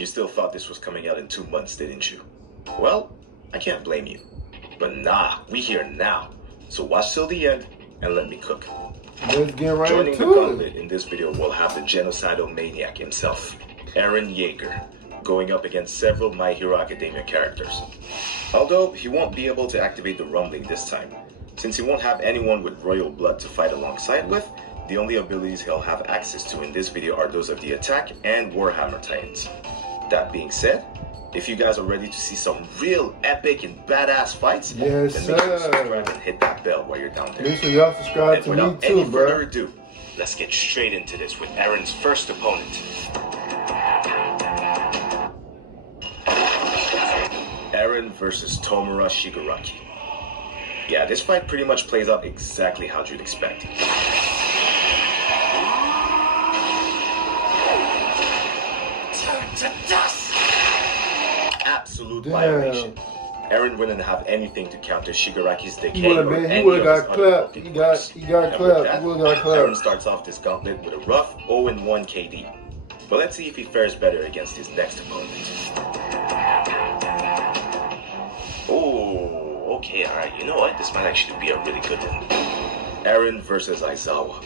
You still thought this was coming out in 2 months, didn't you? Well, I can't blame you. But nah, we here now. So watch till the end and let me cook. Let's get right Joining the into gauntlet it. in this video, we'll have the genocidal maniac himself, Eren Yeager, going up against several My Hero Academia characters. Although he won't be able to activate the rumbling this time, since he won't have anyone with royal blood to fight alongside with. The only abilities he'll have access to in this video are those of the Attack and Warhammer Titans. That being said, if you guys are ready to see some real epic and badass fights, Yes, then make sure to sir. subscribe and hit that bell while you're down there. Make sure y'all subscribe And to me without too, any further bro. ado, let's get straight into this with Eren's first opponent. Eren versus Tomura Shigaraki. Yeah, this fight pretty much plays out exactly how you'd expect. Turn to dust! Absolute violation. Eren wouldn't have anything to counter Shigaraki's decay. He would have got clapped. He got clapped. He would have got clapped. Eren starts off this gauntlet with a rough 0-1 KD. But let's see if he fares better against his next opponent. Oh, okay, alright. You know what? This might actually be a really good one. Eren versus Aizawa.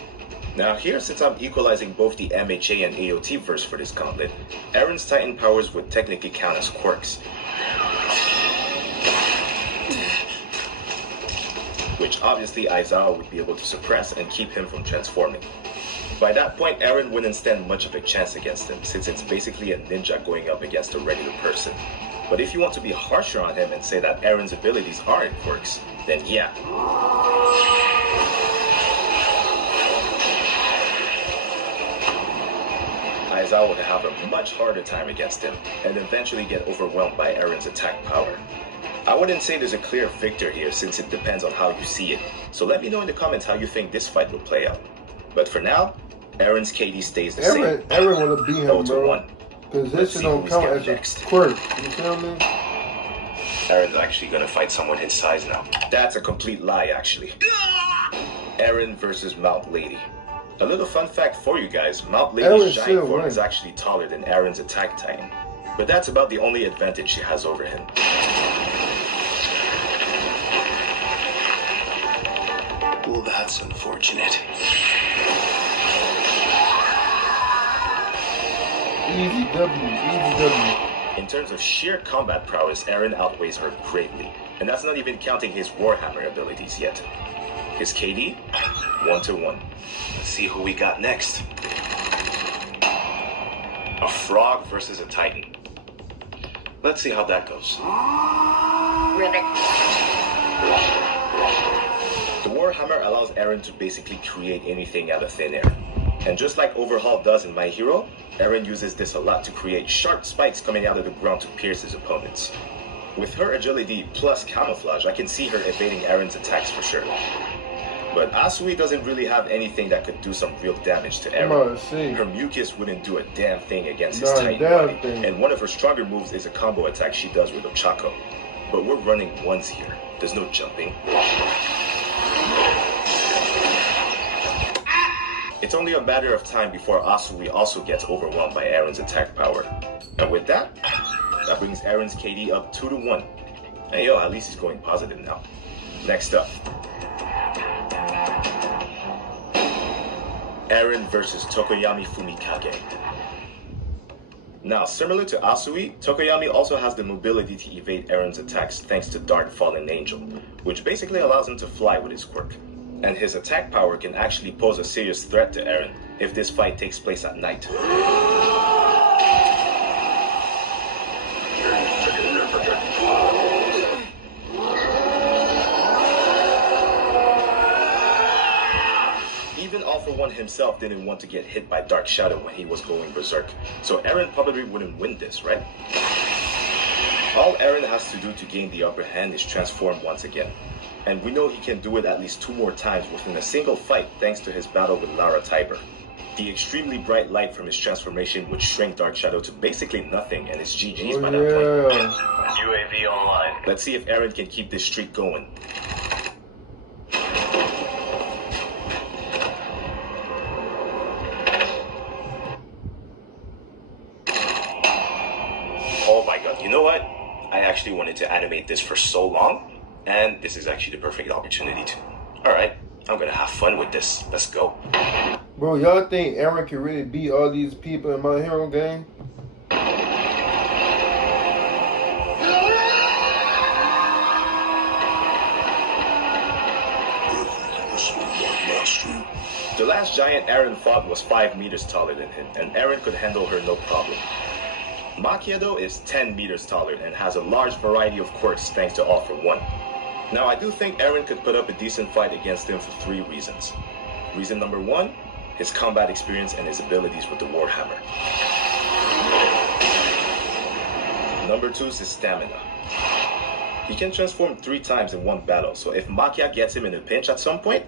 Now here, since I'm equalizing both the MHA and AOT verse for this gauntlet, Eren's Titan powers would technically count as quirks. Which obviously Aizawa would be able to suppress and keep him from transforming. By that point, Eren wouldn't stand much of a chance against him, since it's basically a ninja going up against a regular person. But if you want to be harsher on him and say that Eren's abilities aren't quirks, then yeah. Aizawa would have a much harder time against him, and eventually get overwhelmed by Eren's attack power. I wouldn't say there's a clear victor here, since it depends on how you see it, so let me know in the comments how you think this fight will play out. But for now, Eren's KD stays the same. Eren would have beat him, bro. 0-1. Because this shit don't count as a quirk. You feel me? Eren's actually gonna fight someone his size now. That's a complete lie, actually. Eren versus Mount Lady. A little fun fact for you guys, Mount Lady's giant form is actually taller than Eren's attack titan. But that's about the only advantage she has over him. Well, that's unfortunate. Easy W, easy W. In terms of sheer combat prowess, Eren outweighs her greatly. And that's not even counting his Warhammer abilities yet. His KD? 1-1. Let's see who we got next. A frog versus a titan. Let's see how that goes. The Warhammer allows Eren to basically create anything out of thin air. And just like Overhaul does in My Hero, Eren uses this a lot to create sharp spikes coming out of the ground to pierce his opponents. With her agility plus camouflage, I can see her evading Eren's attacks for sure. But Asui doesn't really have anything that could do some real damage to Eren. Her mucus wouldn't do a damn thing against his titan body, and one of her stronger moves is a combo attack she does with Ochako. But we're running ones here. There's no jumping. It's only a matter of time before Asui also gets overwhelmed by Eren's attack power. And with that brings Eren's KD up 2-1. Hey yo, at least he's going positive now. Next up, Eren versus Tokoyami Fumikage. Now, similar to Asui, Tokoyami also has the mobility to evade Eren's attacks thanks to Dark Fallen Angel, which basically allows him to fly with his quirk. And his attack power can actually pose a serious threat to Eren if this fight takes place at night. Even All For One himself didn't want to get hit by Dark Shadow when he was going berserk, so Eren probably wouldn't win this, right? All Eren has to do to gain the upper hand is transform once again. And we know he can do it at least 2 more times within a single fight thanks to his battle with Lara Tiber. The extremely bright light from his transformation would shrink Dark Shadow to basically nothing, and it's GG's by that point. UAV online. Let's see if Eren can keep this streak going. But you know what? I actually wanted to animate this for so long, and this is actually the perfect opportunity to. Alright, I'm gonna have fun with this. Let's go. Bro, y'all think Eren can really beat all these people in My Hero game? The last giant Eren fought was 5 meters taller than him, and Eren could handle her no problem. Makia, though, is 10 meters taller and has a large variety of quirks thanks to All for One. Now, I do think Eren could put up a decent fight against him for 3 reasons. Reason number 1, his combat experience and his abilities with the Warhammer. Number 2 is his stamina. He can transform 3 times in one battle, so if Makia gets him in a pinch at some point,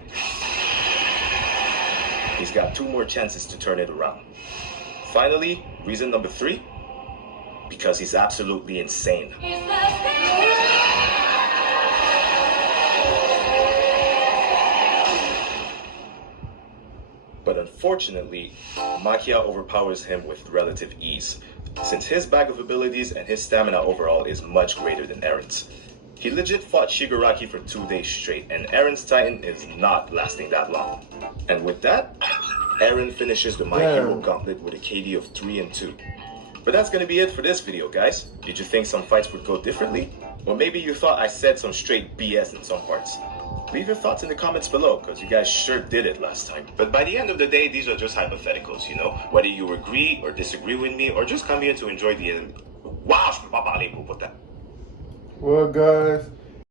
he's got 2 more chances to turn it around. Finally, reason number 3, because he's absolutely insane. But unfortunately, Makia overpowers him with relative ease, since his bag of abilities and his stamina overall is much greater than Eren's. He legit fought Shigaraki for 2 days straight, and Eren's Titan is not lasting that long. And with that, Eren finishes the My Hero Gauntlet with a KD of 3 and 2. But that's gonna be it for this video, guys. Did you think some fights would go differently? Or maybe you thought I said some straight BS in some parts? Leave your thoughts in the comments below, because you guys sure did it last time. But by the end of the day, these are just hypotheticals, you know? Whether you agree or disagree with me, or just come here to enjoy the... Wow, Well, guys,